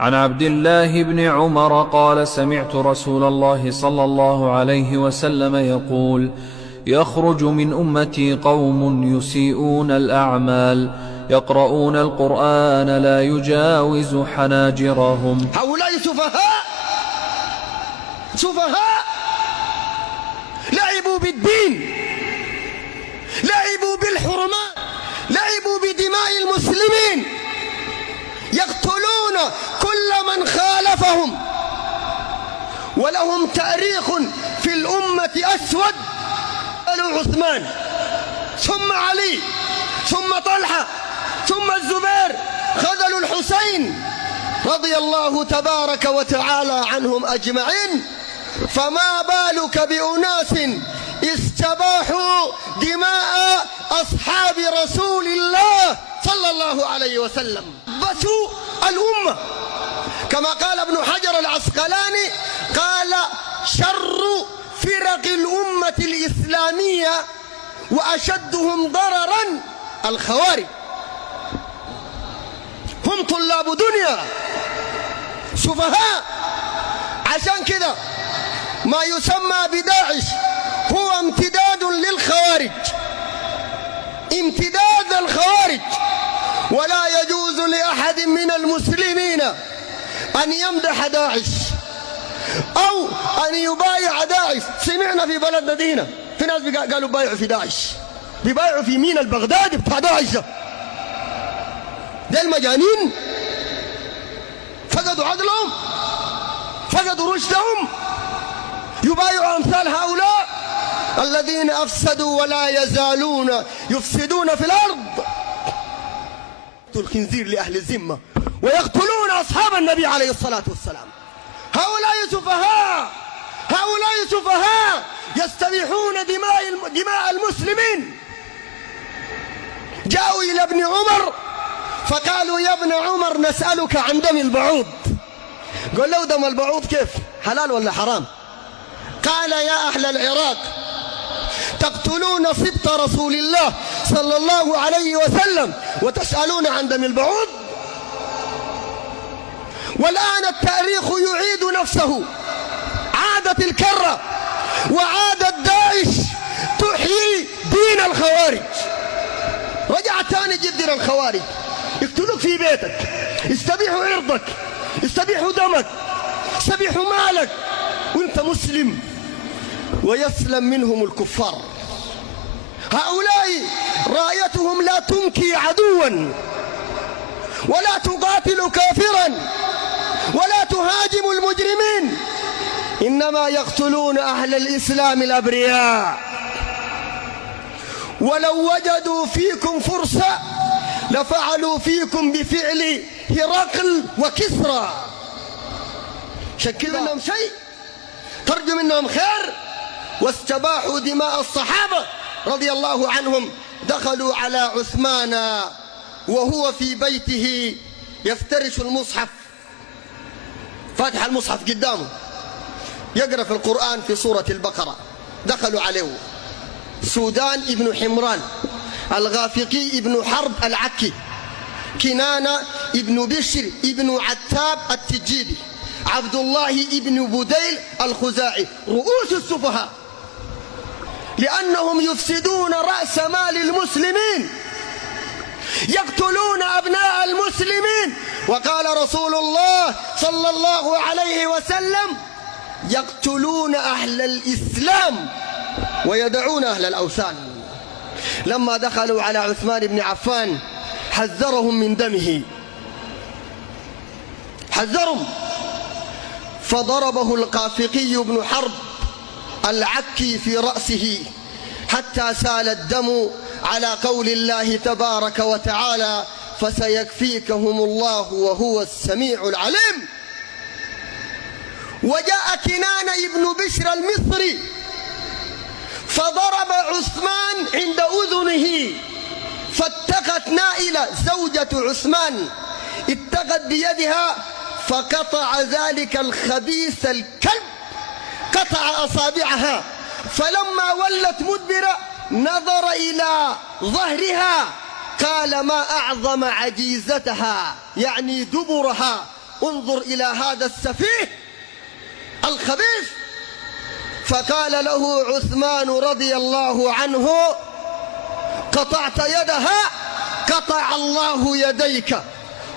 عن عبد الله بن عمر قال: سمعت رسول الله صلى الله عليه وسلم يقول: يخرج من أمتي قوم يسيئون الأعمال يقرؤون القرآن لا يجاوز حناجرهم. هؤلاء سفهاء لعبوا بالدين، لعبوا بالحرمات، لعبوا بدماء المسلمين، يقتلون كل من خالفهم، ولهم تاريخ في الأمة أسود. قالوا عثمان ثم علي ثم طلحة ثم الزبير، خذلوا الحسين رضي الله تبارك وتعالى عنهم أجمعين. فما بالك بأناس استباحوا دماء أصحاب رسول الله صلى الله عليه وسلم، بثوا الأمة. كما قال ابن حجر العسقلاني، قال: شر فرق الأمة الإسلامية وأشدهم ضررا الخوارج. هم طلاب دنيا، سفهاء. عشان كذا ما يسمى بداعش هو امتداد للخوارج، امتداد الخوارج. ولا يجوز لأحد من المسلمين أن يمدح داعش أو أن يبايع داعش. سمعنا في بلدنا دينا في ناس قالوا بايعوا في داعش، بيبايعوا في مين؟ البغدادي بتاع داعش ده المجانين فقدوا عقلهم، فقدوا رشدهم، يبايعوا أمثال هؤلاء الذين أفسدوا ولا يزالون يفسدون في الأرض. الخنزير لأهل الذمة ويقتلون أصحاب النبي عليه الصلاة والسلام. هؤلاء سفهاء يستبيحون دماء المسلمين. جاءوا إلى ابن عمر فقالوا: يا ابن عمر نسألك عن دم البعوض. قال له: دم البعوض كيف؟ حلال ولا حرام؟ قال: يا أهل العراق، تقتلون سبط رسول الله صلى الله عليه وسلم وتسألون عن دم البعوض؟ والآن التاريخ يعيد نفسه، عادت الكرة وعادت داعش تحيي دين الخوارج. رجع تاني جدر الخوارج، يقتلوك في بيتك، يستبيحوا عرضك، يستبيحوا دمك، يستبيحوا مالك وانت مسلم، ويسلم منهم الكفار. هؤلاء رايتهم لا تنكي عدوا ولا تقاتل كافرا ولا تهاجم المجرمين، إنما يقتلون أهل الإسلام الأبرياء. ولو وجدوا فيكم فرصة لفعلوا فيكم بفعل هرقل وكسرى. شكل منهم شيء، ترجو منهم خير، واستباحوا دماء الصحابة رضي الله عنهم. دخلوا على عثمان وهو في بيته يفترش المصحف، فاتح المصحف قدامه يقرأ في القرآن في سورة البقرة. دخلوا عليه سودان ابن حمران، الغافقي ابن حرب العكي، كنانة ابن بشر ابن عتاب التجيبي، عبد الله ابن بديل الخزاعي، رؤوس السفهاء، لأنهم يفسدون رأس مال المسلمين، يقتلون أبناء المسلمين. وقال رسول الله صلى الله عليه وسلم: يقتلون أهل الإسلام ويدعون أهل الأوثان. لما دخلوا على عثمان بن عفان حذرهم من دمه، حذرهم، فضربه القافقي بن حرب العكي في رأسه حتى سال الدم، على قول الله تبارك وتعالى: فسيكفيكهم الله وهو السميع العليم. وجاء كنانة ابن بشر المصري فضرب عثمان عند أذنه، فاتقت نائلة زوجة عثمان، اتقت بيدها فقطع ذلك الخبيث الكلب، قطع أصابعها. فلما ولت مدبرة نظر إلى ظهرها قال: ما أعظم عجيزتها، يعني دبرها، انظر إلى هذا السفيه الخبيث. فقال له عثمان رضي الله عنه: قطعت يدها، قطع الله يديك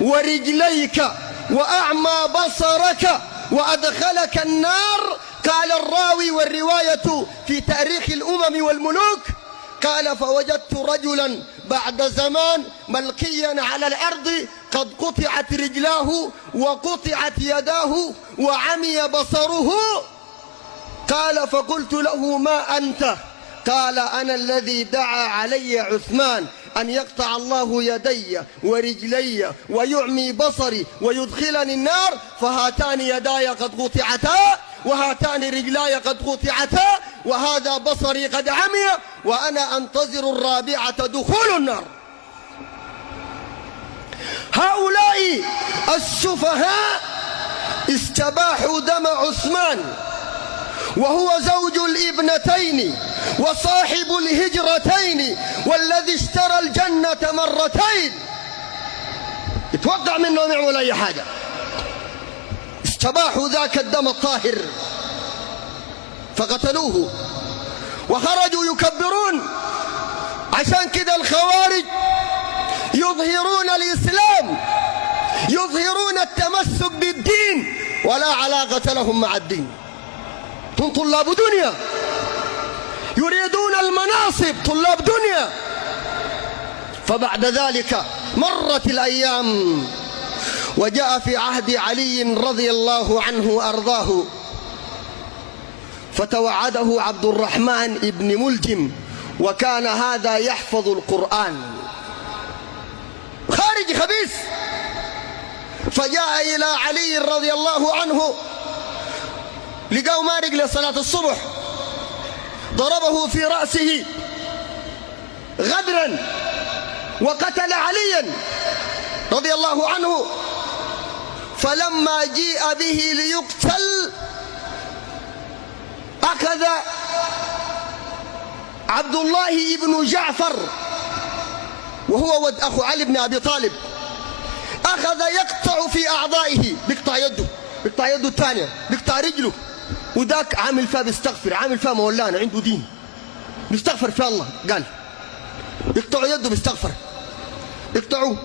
ورجليك وأعمى بصرك وأدخلك النار. قال الراوي والرواية في تاريخ الأمم والملوك، قال: فوجدت رجلا بعد زمان ملقيا على الأرض قد قطعت رجلاه وقطعت يداه وعمي بصره. قال: فقلت له: ما أنت؟ قال: أنا الذي دعا علي عثمان أن يقطع الله يدي ورجلي ويعمي بصري ويدخلني النار، فهاتان يداي قد قطعتا وهاتان رجلاي قد قطعتا وهذا بصري قد عمي وأنا أنتظر الرابعة دخول النار. هؤلاء السفهاء استباحوا دم عثمان وهو زوج الابنتين وصاحب الهجرتين والذي اشترى الجنة مرتين. يتوقع منهم يعمل أي حاجة. استباحوا ذاك الدم الطاهر فقتلوه وخرجوا يكبرون. عشان كده الخوارج يظهرون الإسلام، يظهرون التمسك بالدين ولا علاقة لهم مع الدين. هم طلاب دنيا، يريدون المناصب، طلاب دنيا. فبعد ذلك مرت الأيام وجاء في عهد علي رضي الله عنه وأرضاه فتوعده عبد الرحمن بن ملجم، وكان هذا يحفظ القرآن، خارج خبيث. فجاء إلى علي رضي الله عنه، لقاه مارق لصلاة الصبح، ضربه في رأسه غدرا وقتل عليا رضي الله عنه. فلما جيء به ليقتل أخذ عبد الله بن جعفر وهو ود أخو علي بن أبي طالب، أخذ يقطع في أعضائه، بيقطع يده، بيقطع يده الثانية، بيقطع رجله، وذاك عامل فيها بيستغفر، عامل فيها مولانا عنده دين بيستغفر في الله. قال يقطعوا يده بيستغفر، يقطعوا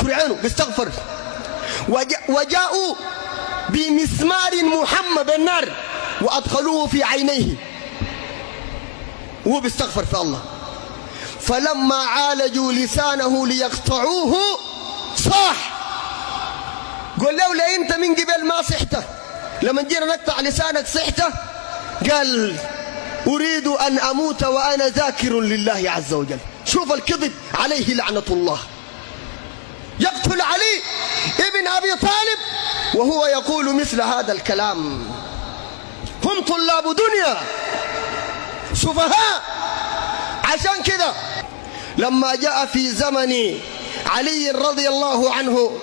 كرعينه بيستغفر. وجاءوا بمسمار محمى بالنار وأدخلوه في عينيه وهو بيستغفر في الله. فلما عالجوا لسانه ليقطعوه صاح. قل لولا انت من قبل ما صحته، لما جينا نقطع لسانك صحته. قال أريد أن أموت وأنا ذاكر لله عز وجل. شوف الكذب، عليه لعنة الله. يقتل علي ابن أبي طالب وهو يقول مثل هذا الكلام. هم طلاب دنيا، سفهاء. عشان كذا لما جاء في زمن علي رضي الله عنه،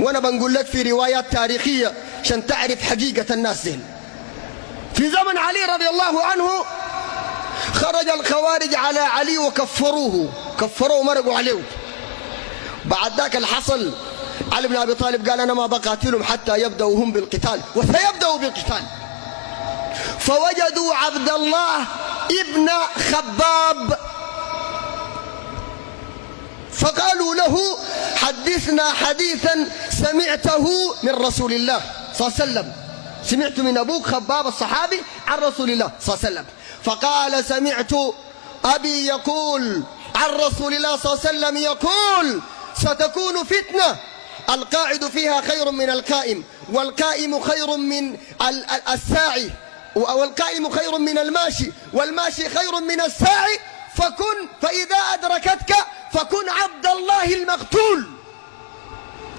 وانا بنقول لك في روايات تاريخية عشان تعرف حقيقة الناس دين، في زمن علي رضي الله عنه خرج الخوارج على علي وكفروه، كفروه مرقوا عليه. بعد ذاك الحصل علي بن أبي طالب قال أنا ما بقاتلهم حتى يبدأوا هم بالقتال، وسيبدأوا بالقتال. فوجدوا عبد الله ابن خباب فقالوا له حدثنا حديثا سمعته من رسول الله صلى الله عليه وسلم، سمعت من أبوك خباب الصحابي عن رسول الله صلى الله عليه وسلم. فقال سمعت أبي يقول عن رسول الله صلى الله عليه وسلم يقول ستكون فتنة القاعد فيها خير من القائم، والقائم خير من الساعي، والقائم خير من الماشي، والماشي خير من الساعي. فكن فإذا أدركتك فكن عبد الله المقتول.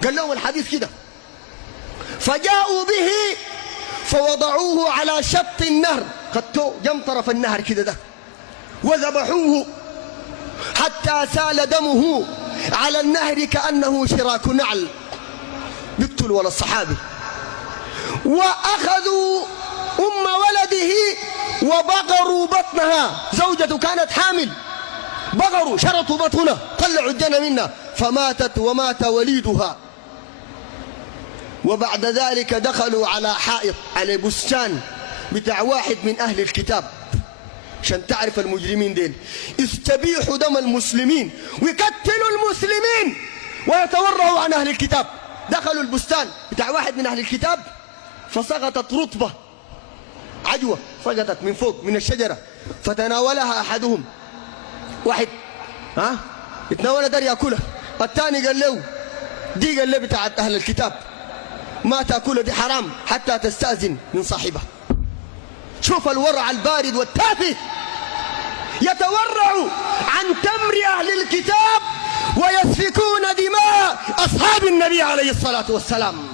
قال لهم الحديث كده. فجاءوا به فوضعوه على شط النهر، خدتوه جم طرف النهر كده ده، وذبحوه حتى سال دمه على النهر كأنه شراك نعل. بيقتلوا ولا الصحابي. وأخذوا أم ولده وبقروا بطنها، زوجته كانت حامل، بقروا شرطوا بطنها، طلعوا الدم منها، فماتت ومات وليدها. وبعد ذلك دخلوا على حائط، على بستان بتاع واحد من أهل الكتاب، عشان تعرف المجرمين ديل استبيحوا دم المسلمين ويقتلوا المسلمين ويتورعوا عن أهل الكتاب. دخلوا البستان بتاع واحد من أهل الكتاب فسقطت رطبة، عجوة سقطت من فوق من الشجرة، فتناولها أحدهم، واحد يتناول دار يأكلها، الثاني قال له دي، قال له بتاعت أهل الكتاب ما تأكلها دي حرام حتى تستأذن من صاحبها. شوف الورع البارد والتافه يتورع عن تمر أهل الكتاب ويسفكون دماء أصحاب النبي عليه الصلاة والسلام.